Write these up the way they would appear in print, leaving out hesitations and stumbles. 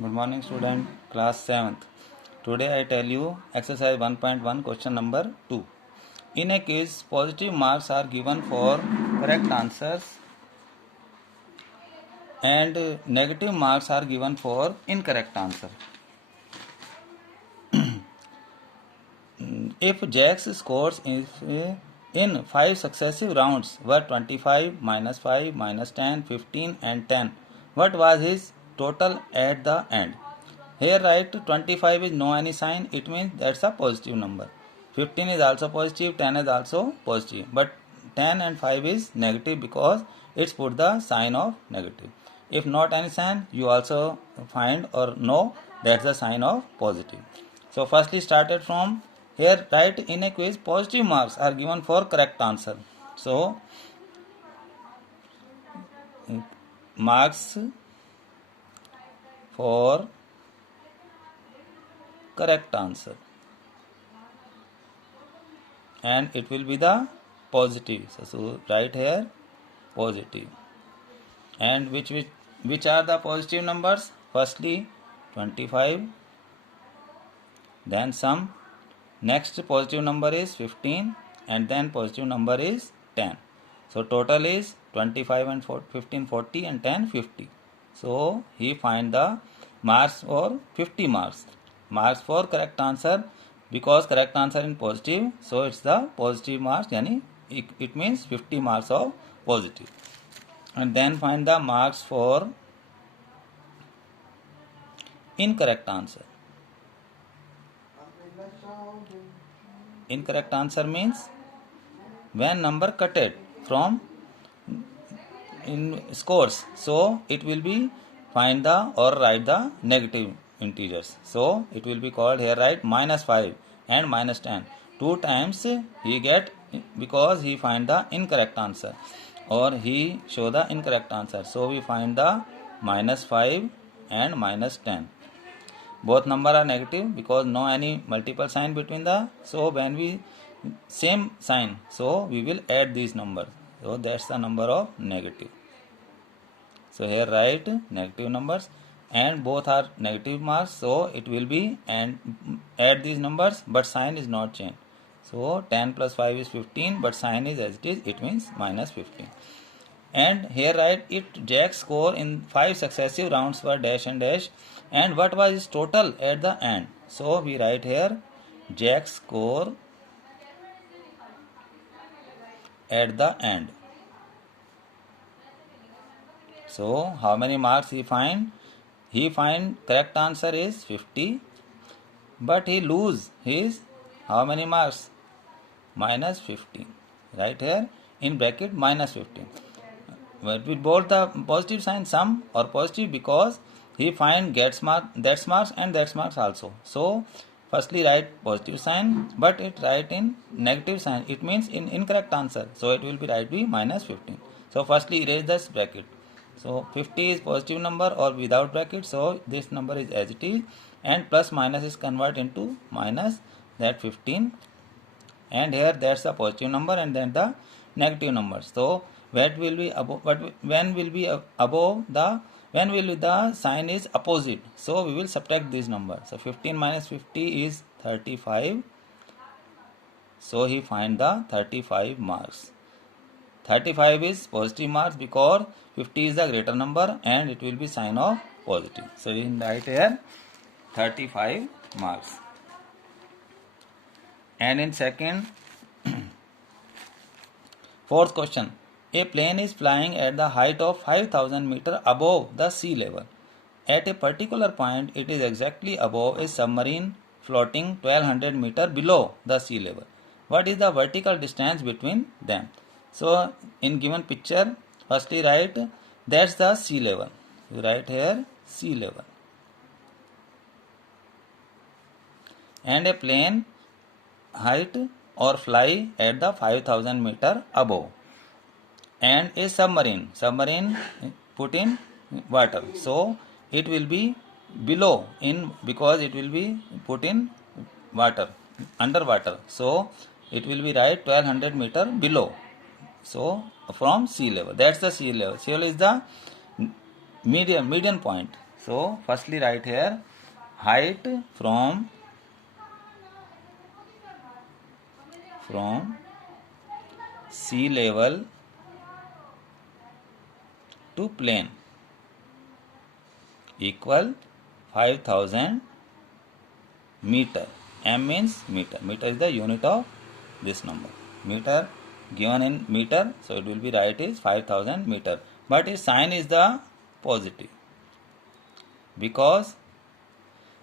Good morning, student. Class 7th. Today I tell you exercise 1.1 question number 2. In a quiz, positive marks are given for correct answers and negative marks are given for incorrect answer. If Jack's scores in 5 successive rounds were 25, minus 5, minus 10, 15 and 10, what was his total at the end? Here write 25 is no any sign, it means that's a positive number. 15 is also positive, 10 is also positive, but 10 and 5 is negative because it's put the sign of negative. If not any sign, you also find or know that's the sign of positive. So firstly started from here, write in a quiz positive marks are given for correct answer. So marks for correct answer, and it will be the positive. So write here positive. And which are the positive numbers? Firstly 25, then some, next positive number is 15, and then positive number is 10. So total is 25 and 15 40 and 10 50. So he find the marks for 50 marks. Marks for correct answer, because correct answer in positive, so it's the positive marks, yani it means 50 marks of positive. And then find the marks for incorrect answer. Incorrect answer means when number cutted from in scores, so it will be find the or write the negative integers. So it will be called here, write minus 5 and minus 10. 2 times he get because he find the incorrect answer or he show the incorrect answer. So we find the minus 5 and minus 10. Both number are negative because no any multiple sign between the, so when we same sign, so we will add these numbers. So that's the number of negative. So here write negative numbers and both are negative marks, so it will be and add these numbers, but sign is not changed. So 10 plus 5 is 15, but sign is as it is, it means minus 15. And here write it Jack's score in 5 successive rounds were dash and dash, and what was his total at the end. So we write here Jack's score at the end. So how many marks he find? He find correct answer is 50, but he lose his how many marks? Minus 15. Right here in bracket minus 15. But with both the positive sign sum or positive, because he find gets mark, that's marks and that's marks also. So firstly write positive sign, but it write in negative sign, it means in incorrect answer, so it will be write be minus 15. So firstly erase this bracket. So 50 is positive number or without bracket, so this number is as it is, and plus minus is convert into minus, that 15, and here that's the positive number and then the negative number. So what will be above, when will be above the, when will the sign is opposite, so we will subtract this number. So 15 minus 50 is 35, so he find the 35 marks. 35 is positive marks because 50 is the greater number and it will be sign of positive. So we write here 35 marks. And in second, fourth question, a plane is flying at the height of 5000 meter above the sea level. At a particular point, it is exactly above a submarine floating 1200 meter below the sea level. What is the vertical distance between them? So in given picture, firstly write that's the sea level. You write here sea level. And a plane height or fly at the 5000 meter above, and a submarine put in water, so it will be below in, because it will be put in water, underwater, so it will be right 1200 meter below, so from sea level, that's the sea level. Sea level is the median point, So firstly write here height from sea level to plane equal 5000 meter. M means meter. Meter is the unit of this number. Meter given in meter, so it will be right is 5000 meter. But its sign is the positive because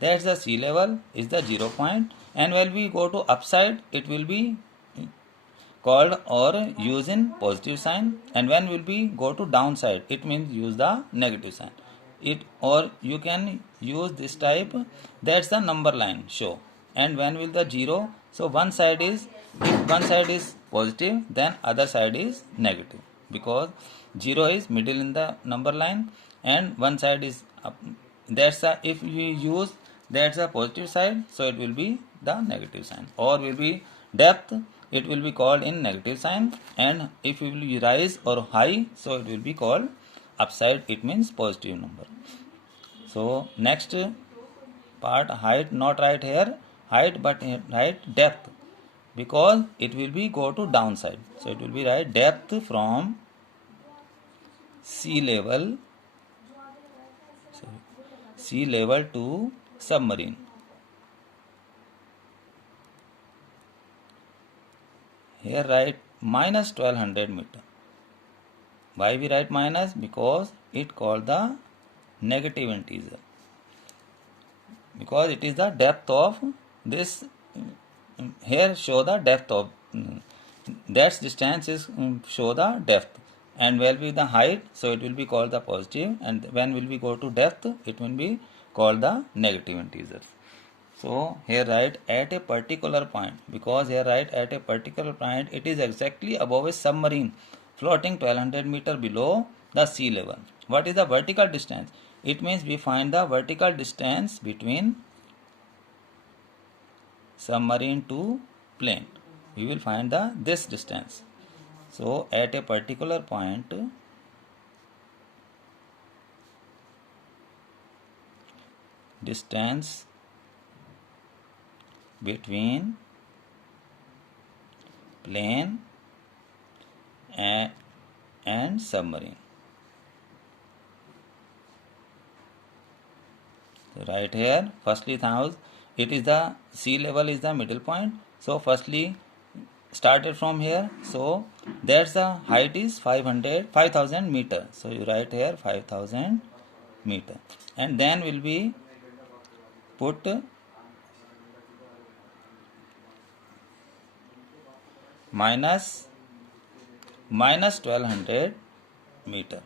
that's the sea level is the 0 point, and when we go to upside it will be called or use in positive sign, and when will be go to downside it means use the negative sign. It or you can use this type, that's the number line show, and when will the 0, so one side is, if one side is positive then other side is negative, because 0 is middle in the number line and one side is up. That's the, if we use that's the positive side, so it will be the negative sign, or will be depth, it will be called in negative sign, and if it will be rise or high, so it will be called upside, it means positive number. So next part, height not write here height but write depth, because it will be go to downside, so it will be right depth from sea level to submarine. Here write minus 1200 meter. Why we write minus? Because it called the negative integer, because it is the depth of this. Here show the depth of that distance is show the depth, and will be the height, so it will be called the positive, and when will we go to depth it will be called the negative integer. So here write at a particular point, because here write at a particular point it is exactly above a submarine floating 1200 meter below the sea level. What is the vertical distance? It means we find the vertical distance between submarine to plane. We will find the this distance. So at a particular point distance between plane and submarine. So right here, firstly it is the sea level is the middle point. So firstly started from here, so that's the height is 5000 meter. So you write here 5000 meter, and then will be put minus 1200 meter.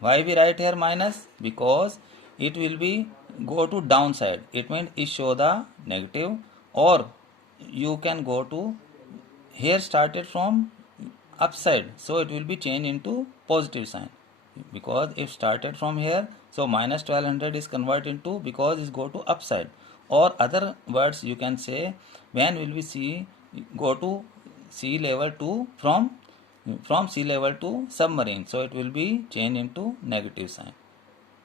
Why we write here minus? Because it will be go to downside, it means it show the negative, or you can go to here started from upside, so it will be changed into positive sign, because if started from here, so minus 1200 is converted into, because it go to upside, or other words you can say when will we see go to sea level to from sea level to submarine, so it will be changed into negative sign.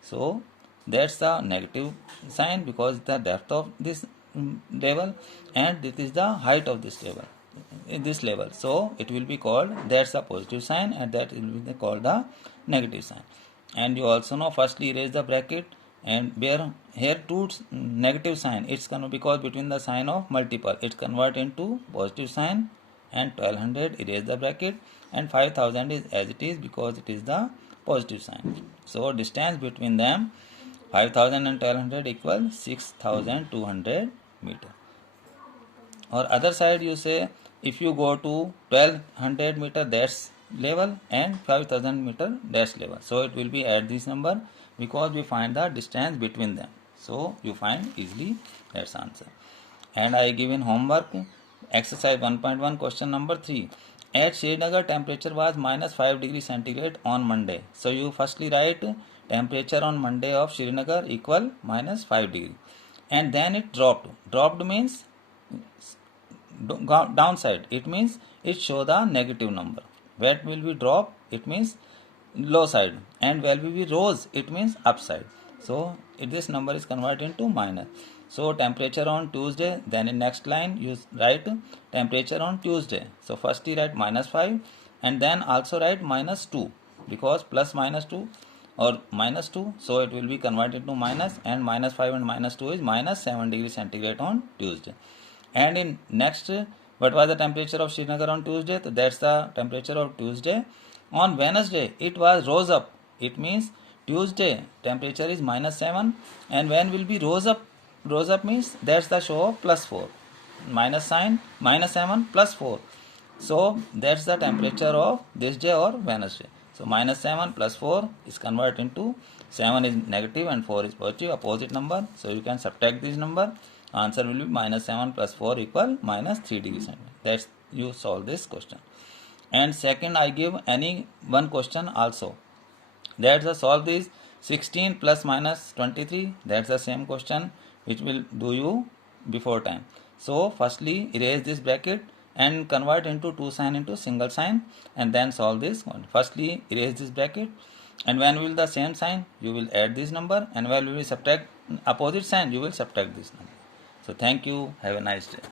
So that's the negative sign, because the depth of this level, and this is the height of this level, so it will be called, that's the positive sign, and that will be called the negative sign. And you also know, firstly erase the bracket, and where here two negative sign, it's gonna, because between the sign of multiple it's convert into positive sign, and 1200 erase the bracket, and 5000 is as it is because it is the positive sign. So distance between them 5000 and 1200 equal 6200 meter. Or other side you say, if you go to 1200 meter that's level and 5000 meter dash level, so it will be at this number, because we find the distance between them, so you find easily that's answer. And I give in homework exercise 1.1 question number 3. At Srinagar temperature was minus 5 degree centigrade on Monday, so you firstly write temperature on Monday of Srinagar equal minus 5 degree, and then it dropped means downside, it means it show the negative number. Where will be drop, it means low side, and where will be rose, it means upside. So this number is converted into minus. So temperature on Tuesday, then in next line you write temperature on Tuesday. So first you write -5 and then also write -2 because plus -2 or -2, so it will be converted to minus, and -5 and -2 is -7 degrees centigrade on Tuesday. And in next, what was the temperature of Srinagar on Tuesday? So that's the temperature of Tuesday. On Wednesday, it was rose up. It means Tuesday temperature is -7, and when will be rose up? Rose up means that's the show of +4. Minus sign, -7 +4. So that's the temperature of this day or Wednesday. So -7 plus 4 is converted into 7 is negative and 4 is positive, opposite number. So you can subtract this number. Answer will be -7 plus 4 equal -3 degrees centigrade. That's you solve this question. And second, I give any one question also. That's the solve this 16 plus minus 23. That's the same question which will do you before time. So firstly erase this bracket and convert into two sign into single sign and then solve this one. Firstly erase this bracket, and when will the same sign you will add this number, and when we will subtract opposite sign you will subtract this number. So thank you. Have a nice day.